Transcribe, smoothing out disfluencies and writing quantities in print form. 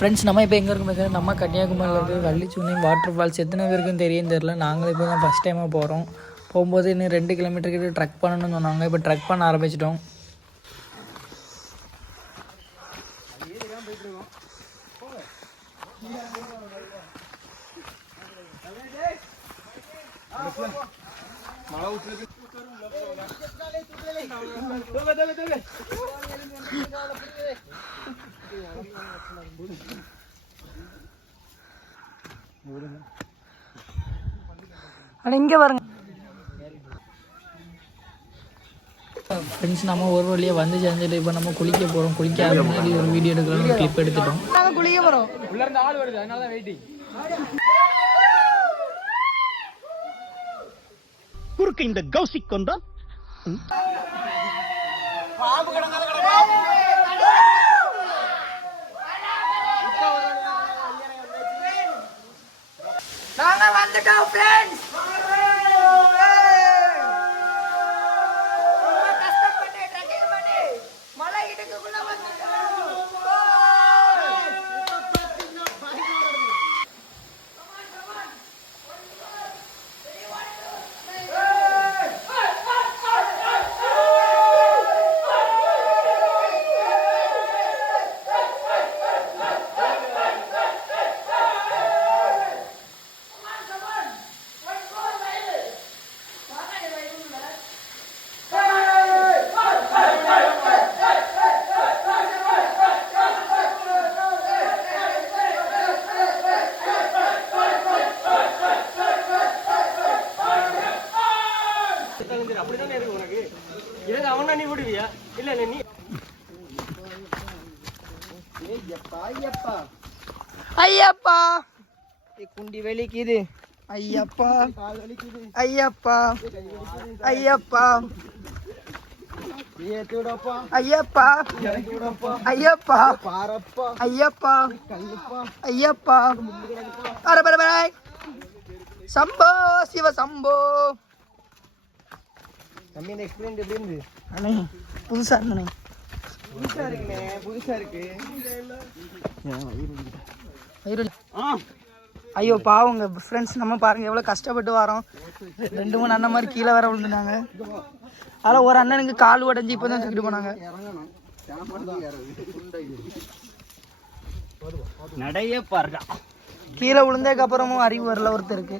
Friends நம்ம இப்போ எங்கே இருக்கும் நம்ம கன்னியாகுமரியில் இருக்குது வள்ளிச்சூனி வாட்டர் ஃபால்ஸ் எத்தனை பேருக்கும் தெரியும் தெரில. நாங்களும் இப்போ தான் ஃபஸ்ட் டைமாக போகிறோம். போகும்போது இன்னும் 2 கிலோமீட்டருக்கு ட்ரக் பண்ணணும்னு சொன்னாங்க. இப்போ ட்ரக் பண்ண ஆரம்பிச்சிட்டோம். இங்கே பாருங்க ஃப்ரெண்ட்ஸ், நம்ம ஒரு வழியாக வந்து சேர்ந்துட்டு இப்போ நம்ம குளிக்க போகிறோம். குளிக்க முன்னாடி ஒரு வீடியோ எடுக்கலாம் கிளிப் எடுத்துட்டோம். நாங்கள் குளிக்க போகிறோம். உள்ள இருந்து ஆள் வருது, அதனால தான் வெயிட்டிங். குறுக்கு இந்த கௌசிக் கொண்டா நாங்க வந்துட்டோம் ஃப்ரெண்ட்ஸ். கஷ்டப்பட்டு ட்ரெக்கிங் பண்ணி மலை இடுக்குள்ள வந்துட்டோம். ஐயப்பா குண்டி வெளிக்குது. ஐயப்பா ஐயப்பா ஐயப்பா ஐயப்பா ஐயப்பா ஐயப்பா ஐயப்பா பரபரபாய் சம்போ சிவ சம்போ. தம்பி இந்த எக்ஸ்பீரியன்ஸ் எப்படி இருந்து? அண்ணே புதுசா இருந்தே. புதுசா இருக்குண்ணே, புதுசா இருக்கு. ஐயோ பாவங்க ஃப்ரெண்ட்ஸ், நம்ம பாருங்க எவ்வளோ கஷ்டப்பட்டு வரோம். 2-3 அண்ணன் மாதிரி கீழே வர விழுந்துட்டாங்க. அதில் ஒரு அண்ணனுக்கு கால் உடஞ்சி இப்போ தான் தூக்கிட்டு போனாங்க. நடைய பாருடா. கீழே விழுந்ததுக்கு அப்புறமும் அறிவு வரல ஒருத்தருக்கு.